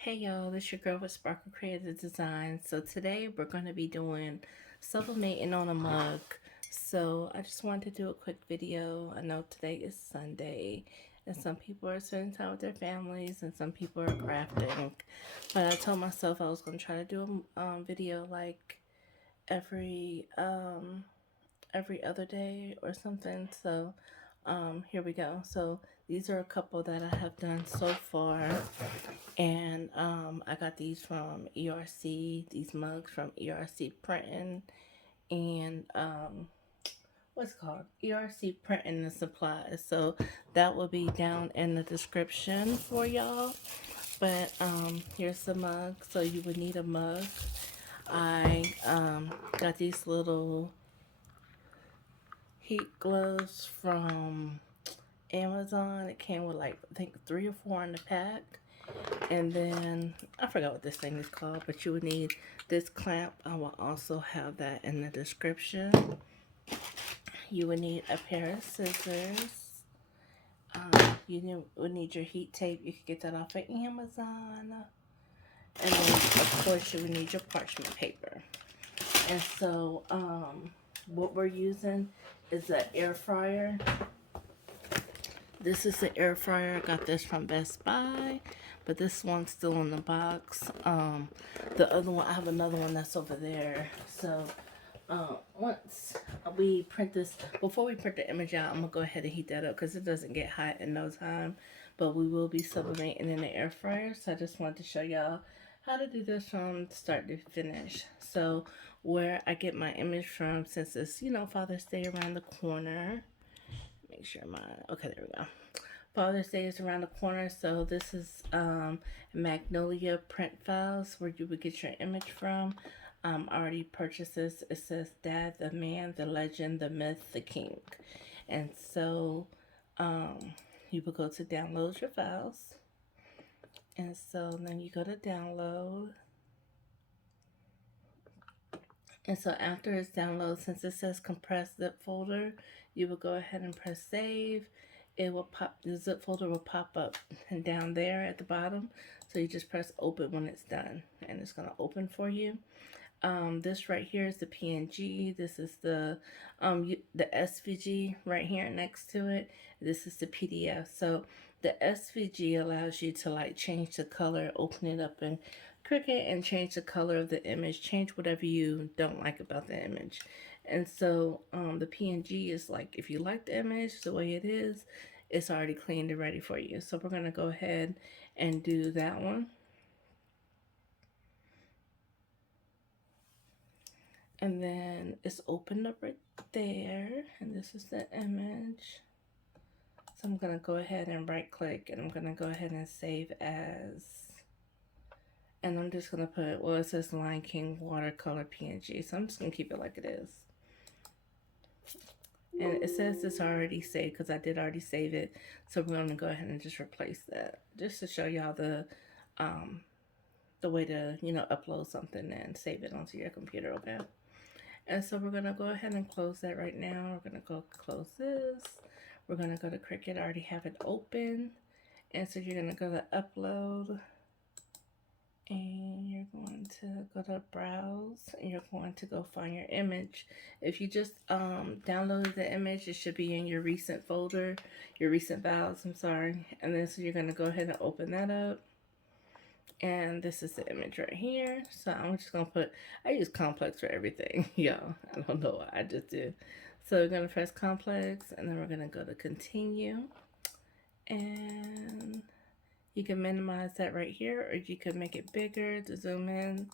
Hey y'all, this your girl with Sparkle Creative Design. So today we're going to be doing sublimating on a mug. So I just wanted to do a quick video. I know today is Sunday and some people are spending time with their families and some people are crafting. But I told myself I was going to try to do a video like every every other day or something. So here we go. So these are a couple that I have done so far. And I got these from ERC, these mugs from ERC Printing and what's it called? ERC Printing and Supplies. So that will be down in the description for y'all. But here's the mug. So you would need a mug. I got these little heat gloves from Amazon. It came with like I think 3 or 4 in the pack. And then I forgot what this thing is called, but you would need this clamp. I will also have that in the description. You would need a pair of scissors. Would need your heat tape. You can get that off of Amazon. And then of course you would need your parchment paper. And so what we're using is an air fryer. This is the air fryer. I got this from Best Buy, but this one's still in the box. The other one, I have another one that's over there. So once we print this, before we print the image out, I'm gonna go ahead and heat that up because it doesn't get hot in no time. But we will be sublimating in the air fryer. So I just wanted to show y'all how to do this from start to finish. So where I get my image from, since it's Father's Day around the corner. Make sure okay, there we go. Father's Day is around the corner, so this is Magnolia print files where you would get your image from. I already purchased this. It says Dad, the Man, the Legend, the Myth, the King. And so you would go to download your files. And so then you go to download. And so after it's downloaded, since it says compressed zip folder, you will go ahead and press save. It will pop, the zip folder will pop up and down there at the bottom. So you just press open when it's done and it's going to open for you. This right here is the PNG. This is the SVG right here next to it. This is the PDF. So the SVG allows you to like change the color, open it up in Cricut and change the color of the image, change whatever you don't like about the image. And so the PNG is like, if you like the image the way it is, it's already cleaned and ready for you. So we're going to go ahead and do that one. And then it's opened up right there. And this is the image. So I'm going to go ahead and right click and I'm going to go ahead and save as. And I'm just going to put, well, it says Lion King watercolor PNG. So I'm just going to keep it like it is. And it says it's already saved because I did already save it. So we're going to go ahead and just replace that. Just to show y'all the way to, upload something and save it onto your computer, okay? And so we're going to go ahead and close that right now. We're going to go close this. We're going to go to Cricut. I already have it open. And so you're going to go to upload. And you're going to go to browse. And you're going to go find your image. If you just downloaded the image, it should be in your recent folder. Your recent files, I'm sorry. And then so you're going to go ahead and open that up. And this is the image right here. So I'm just going to put, I use complex for everything, y'all. I don't know why, I just did. So we're going to press complex and then we're going to go to continue. And you can minimize that right here or you can make it bigger to zoom in.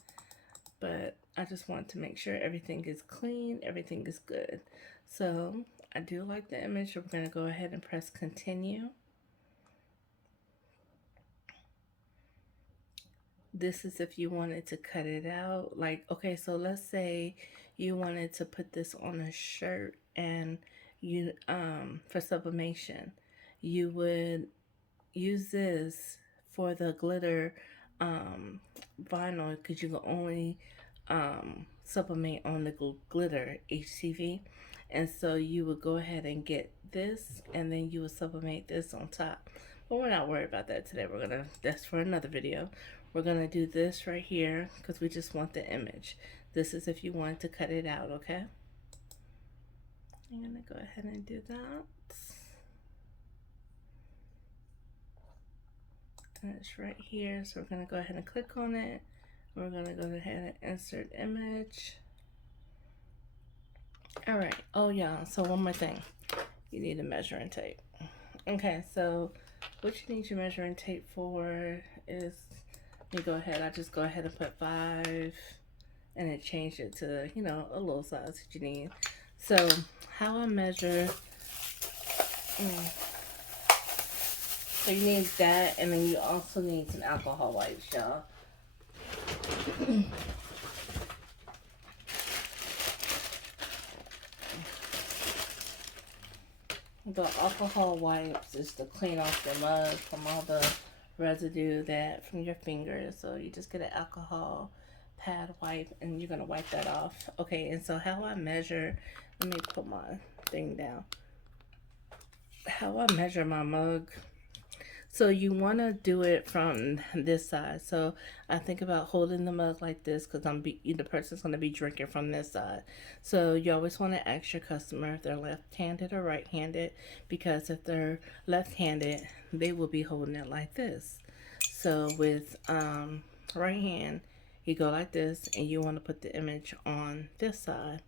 But I just want to make sure everything is clean, everything is good. So I do like the image. We're going to go ahead and press continue. This is if you wanted to cut it out. Like, okay, so let's say you wanted to put this on a shirt and you, for sublimation, you would use this for the glitter vinyl because you can only sublimate on the glitter HCV. And so you would go ahead and get this and then you would sublimate this on top. But we're not worried about that today. That's for another video. We're gonna do this right here because we just want the image. This is if you want to cut it out, okay? I'm gonna go ahead and do that. And it's right here, so we're gonna go ahead and click on it. We're gonna go ahead and insert image. All right. Oh yeah. So one more thing, you need a measuring tape. Okay. So what you need your measuring tape for is, you go ahead. I just go ahead and put 5, and it changed it to, you know, a little size that you need. So how I measure. So you need that, and then you also need some alcohol wipes, y'all. The alcohol wipes is to clean off your mug from all the residue that from your fingers. So you just get an alcohol pad wipe and you're gonna wipe that off. Okay, and so how I measure, let me put my thing down. How I measure my mug. So you want to do it from this side. So I think about holding the mug like this because the person's going to be drinking from this side. So you always want to ask your customer if they're left-handed or right-handed, because if they're left-handed, they will be holding it like this. So with right hand, you go like this, and you want to put the image on this side.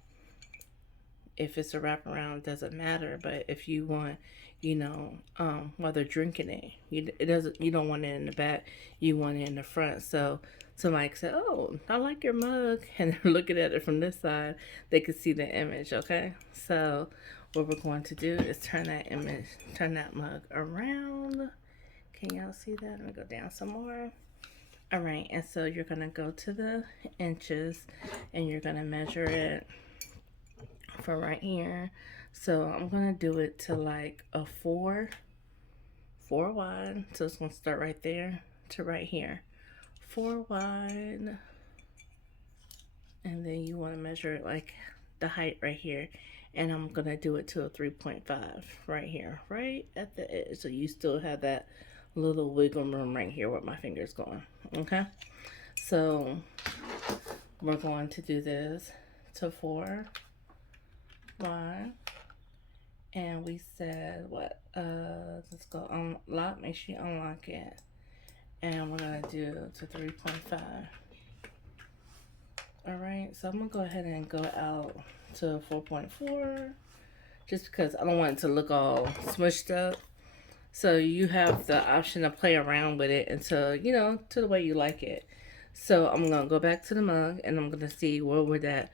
If it's a wraparound, doesn't matter. But if you want, you know, while they're drinking it, you don't want it in the back, you want it in the front. So somebody can say, "Oh, I like your mug," and they're looking at it from this side, they can see the image. Okay, so what we're going to do is turn that mug around. Can y'all see that? Let me go down some more. All right, and so you're gonna go to the inches, and you're gonna measure it for right here. So I'm gonna do it to like a 4 wide. So it's gonna start right there to right here, 4 wide, and then you want to measure it like the height right here, and I'm gonna do it to a 3.5 right here, right at the edge, so you still have that little wiggle room right here where my finger's going. Okay, so we're going to do this to 4 wide. And we said what? Let's go unlock. Make sure you unlock it. And we're gonna do to 3.5. All right. So I'm gonna go ahead and go out to 4.4, just because I don't want it to look all smushed up. So you have the option to play around with it until, you know, to the way you like it. So I'm gonna go back to the mug, and I'm gonna see where would that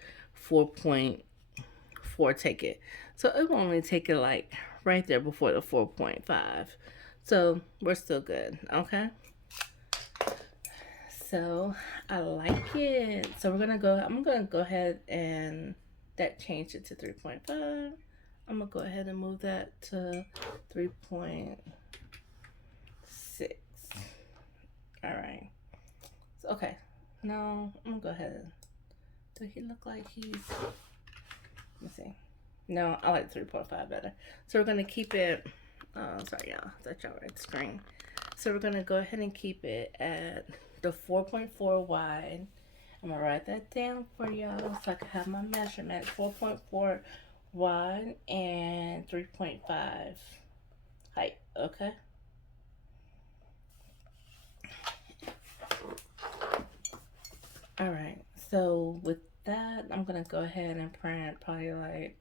4.4 take it. So it will only take it like right there before the 4.5. So we're still good. Okay. So I like it. So I'm gonna go ahead and that changed it to 3.5. I'm gonna go ahead and move that to 3.6. All right. So, okay. Now I'm gonna go ahead. Does he look like he's? Let me see. No, I like 3.5 better. So we're gonna keep it. Sorry, y'all. That's y'all right screen. So we're gonna go ahead and keep it at the 4.4 wide. I'm gonna write that down for y'all so I can have my measurement. 4.4 wide and 3.5 height. Okay. All right. So with that, I'm gonna go ahead and print probably like.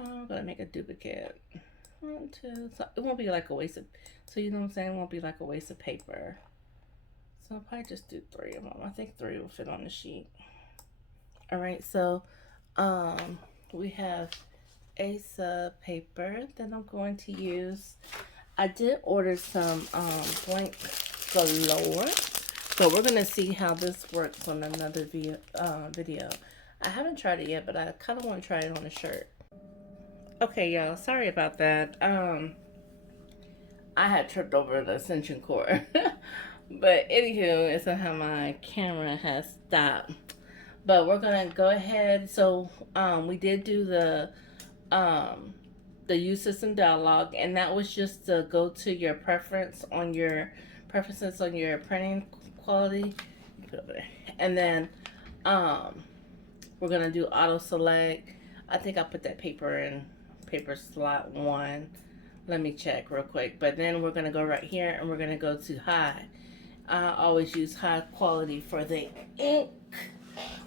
I'm gonna make a duplicate. 1, 2. So it won't be like a waste of. So you know what I'm saying? It won't be like a waste of paper. So I'll probably just do 3 of them. I think 3 will fit on the sheet. All right. So we have a sub paper that I'm going to use. I did order some blank galore, but we're gonna see how this works on another video. I haven't tried it yet, but I kind of want to try it on a shirt. Okay, y'all, sorry about that. I had tripped over the extension cord. But anywho, it's somehow my camera has stopped. But we're gonna go ahead. So we did do the the use system dialog, and that was just to go to your preferences on your printing quality. Put it over there. And then we're gonna do auto select. I think I put that paper in paper slot 1. Let me check real quick. But then we're gonna go right here and we're gonna go to high. I always use high quality for the ink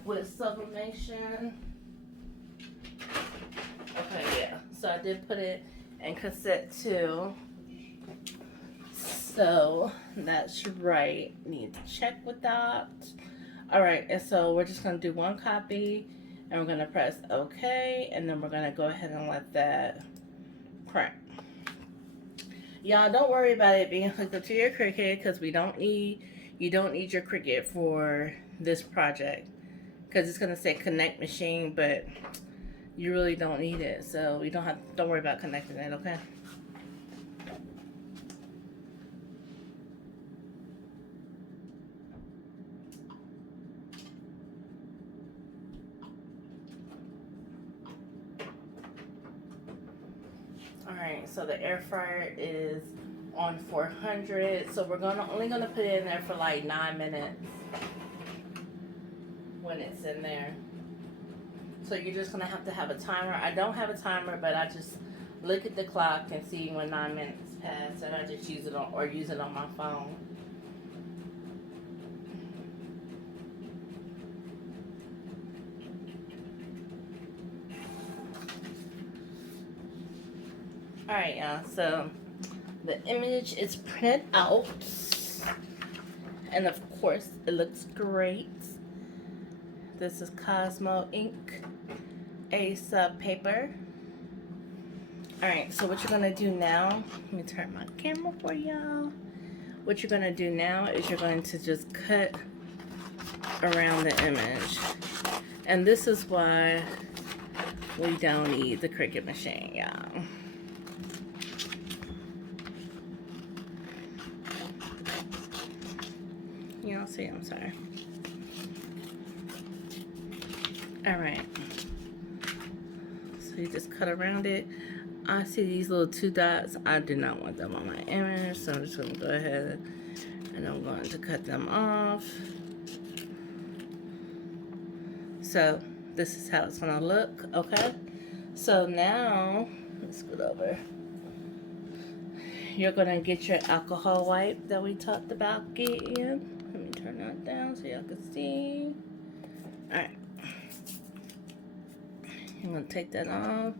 with sublimation. Okay, yeah. So I did put it in cassette 2. So that's right. Need to check with that. Alright, and so we're just going to do one copy, and we're going to press OK, and then we're going to go ahead and let that print. Y'all, don't worry about it being hooked up to your Cricut, because you don't need your Cricut for this project, because it's going to say connect machine, but you really don't need it, so don't worry about connecting it, okay? Alright, so the air fryer is on 400, so we're only gonna put it in there for like 9 minutes when it's in there. So you're just gonna have to have a timer. I don't have a timer, but I just look at the clock and see when 9 minutes pass, and I just use it on my phone. Alright, y'all, so the image is printed out, and of course it looks great. This is Cosmo ink, a sub paper. Alright, so what you're gonna do now, let me turn my camera for y'all. What you're gonna do now is you're going to just cut around the image. And this is why we don't need the Cricut machine, y'all. You don't see, I'm sorry. Alright. So you just cut around it. I see these little 2 dots. I do not want them on my image, so I'm just going to go ahead and I'm going to cut them off. So this is how it's going to look, okay? So now, let's go over. You're going to get your alcohol wipe that we talked about getting. Let me turn that down so y'all can see. Alright. You're going to take that off.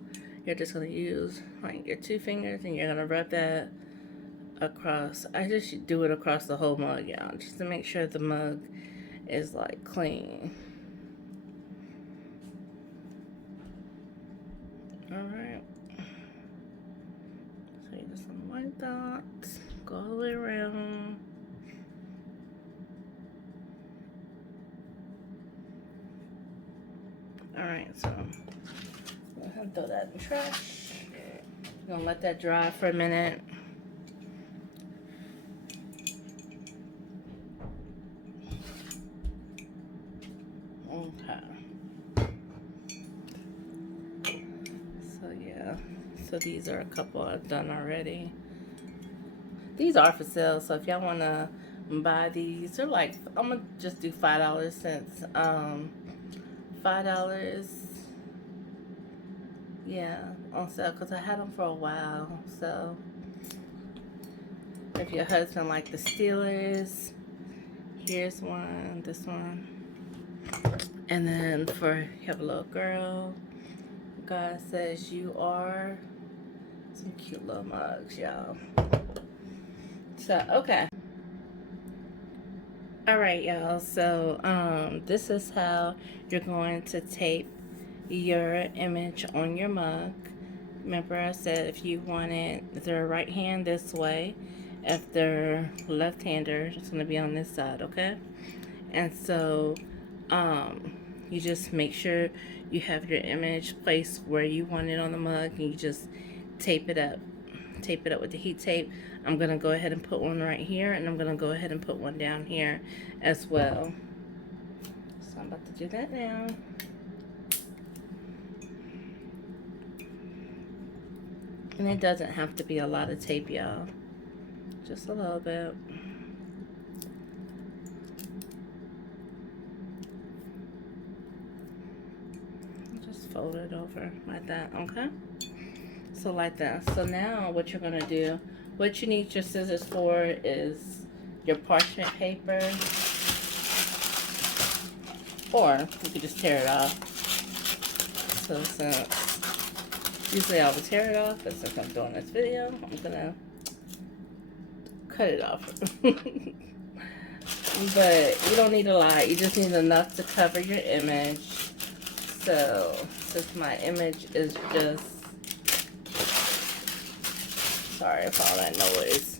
You're just going to use like your 2 fingers and you're going to rub that across. I just do it across the whole mug, y'all, just to make sure the mug is like clean. Alright. So you just want to wipe that, go all the way around. Alright, so I'm going to throw that in the trash. I'm going to let that dry for a minute. Okay. So yeah. So these are a couple I've done already. These are for sale, so if y'all want to buy these, they're like, I'm going to just do $5 since $5, yeah, on sale, because I had them for a while. So if your husband like the Steelers, here's one, this one. And then for, you have a little girl, God says you are, some cute little mugs, y'all. So, okay. Alright, y'all, so this is how you're going to tape your image on your mug. Remember I said if you want it, their right hand this way, if they're left-hander, it's going to be on this side, okay? And so you just make sure you have your image placed where you want it on the mug, and you just tape it up with the heat tape. I'm gonna go ahead and put one right here, and I'm gonna go ahead and put one down here as well. So I'm about to do that now. And it doesn't have to be a lot of tape, y'all. Just a little bit. Just fold it over like that, okay? So like that. So now what you're gonna do, what you need your scissors for is your parchment paper, or you could just tear it off. So since usually I would tear it off, but since I'm doing this video, I'm gonna cut it off. But you don't need a lot, you just need enough to cover your image. So since my image is just, sorry for all that noise,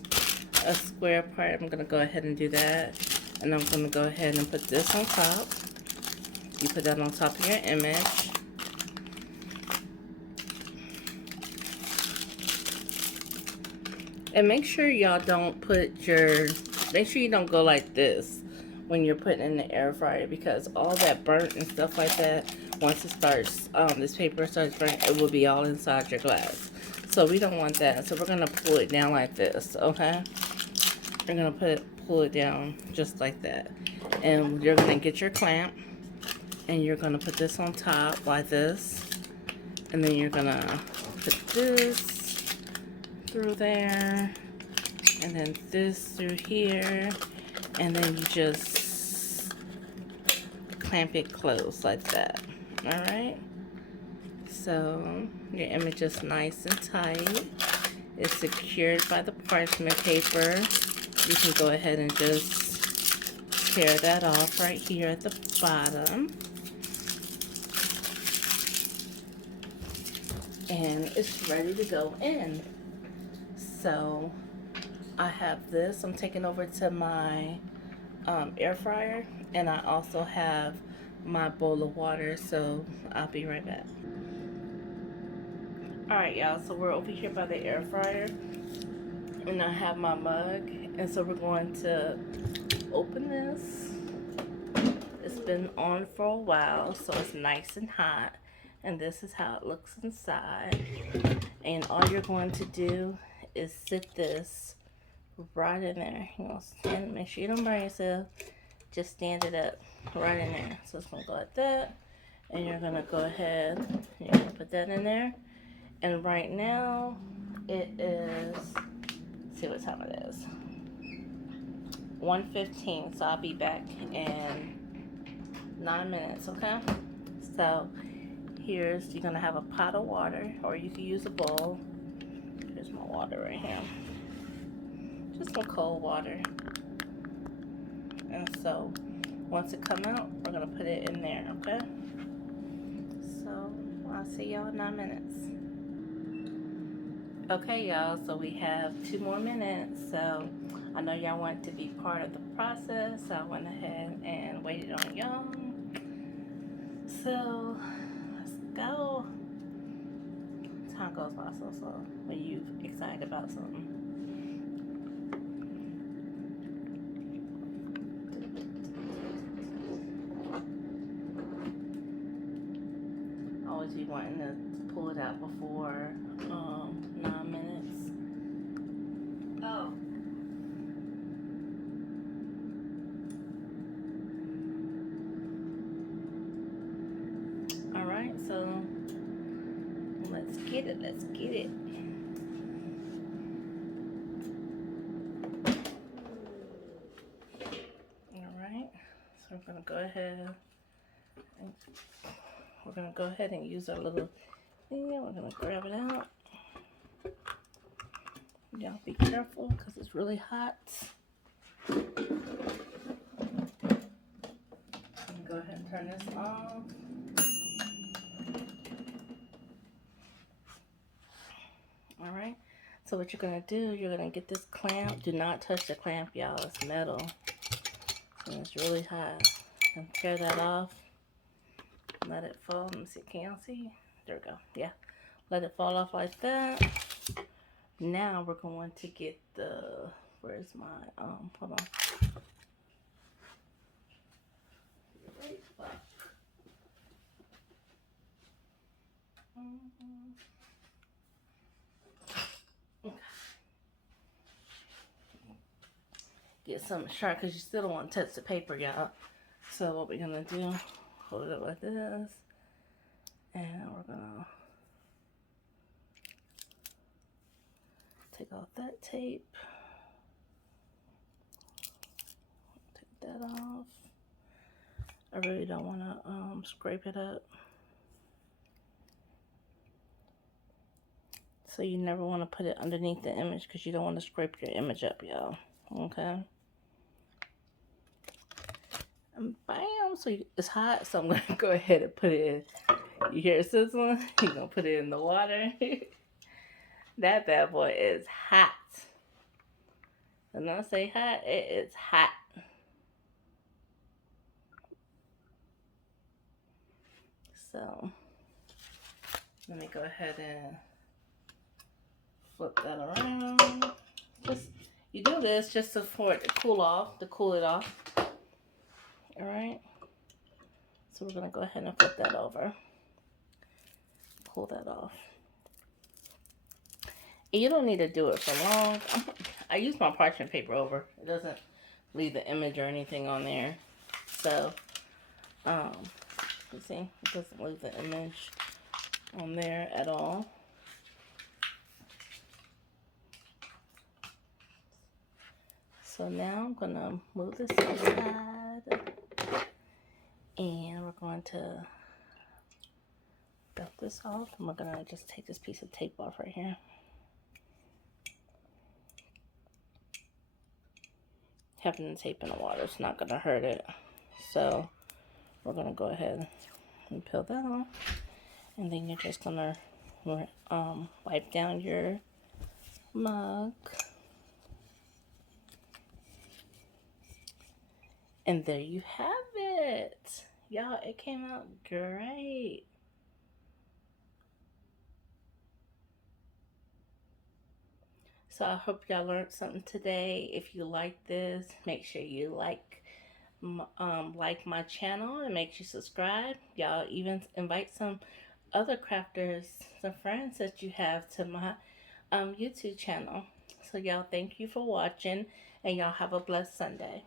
a square part, I'm gonna go ahead and do that. And I'm gonna go ahead and put this on top. You put that on top of your image. And make sure y'all don't put your, make sure you don't go like this when you're putting in the air fryer, because all that burnt and stuff like that, once it starts, this paper starts burning, it will be all inside your glass. So we don't want that. So we're gonna pull it down like this, okay? We're gonna pull it down just like that. And you're gonna get your clamp, and you're gonna put this on top like this. And then you're gonna put this through there, and then this through here, and then you just clamp it closed like that. All right, so your image is nice and tight. It's secured by the parchment paper. You can go ahead and just tear that off right here at the bottom, and it's ready to go in. So I have this, I'm taking over to my air fryer, and I also have my bowl of water, so I'll be right back. Alright y'all, so we're over here by the air fryer, and I have my mug, and so we're going to open this. It's been on for a while, so it's nice and hot, and this is how it looks inside. And all you're going to do is sit this right in there. You know, stand, make sure you don't burn yourself. Just stand it up right in there. So it's gonna go like that, and you're gonna go ahead and you're gonna put that in there. And right now it is, let's see what time it is, 1:15. So I'll be back in 9 minutes. Okay. So here's, you're gonna have a pot of water, or you can use a bowl. Here's my water right here. Just some cold water. And so once it come out, we're gonna put it in there, okay? So I'll see y'all in 9 minutes. Okay y'all, so we have 2 more minutes. So I know y'all want to be part of the process, so I went ahead and waited on y'all. So let's go. Time goes by so slow when you're excited about something. Always be wanting to pull it out before 9 minutes. Oh. All right, so let's get it. Let's get it. All right, so we're gonna go ahead and use our little thing. We're gonna grab it out. Y'all be careful because it's really hot. Go ahead and turn this off. All right, so what you're gonna do, you're gonna get this clamp. Do not touch the clamp, y'all. It's metal and it's really hot. And tear that off. Let it fall. Let me see. Can y'all see? There we go. Yeah. Let it fall off like that. Now we're going to get the, where's my, hold on. get some sharp because you still don't want to touch the paper, y'all. So what we're gonna do, hold it up like this, and we're gonna take off that tape. Take that off. I really don't want to scrape it up. So you never want to put it underneath the image because you don't want to scrape your image up, y'all. Okay. And bam! So it's hot, so I'm going to go ahead and put it in. You hear it sizzling? You're going to put it in the water. That bad boy is hot. When I say hot, it is hot. So let me go ahead and flip that around. Just you do this just for it to cool it off. All right. So we're gonna go ahead and flip that over. Pull that off. And you don't need to do it for long. I use my parchment paper over. It doesn't leave the image or anything on there. So, you see, it doesn't leave the image on there at all. So now I'm gonna move this aside, and we're going to dump this off, and we're gonna just take this piece of tape off right here. Having the tape in the water is not gonna hurt it. So we're gonna go ahead and peel that off, and then you're just gonna wipe down your mug. And there you have it. Y'all, it came out great. So I hope y'all learned something today. If you like this, make sure you like my channel and make sure you subscribe. Y'all even invite some other crafters, some friends that you have to my YouTube channel. So y'all, thank you for watching, and y'all have a blessed Sunday.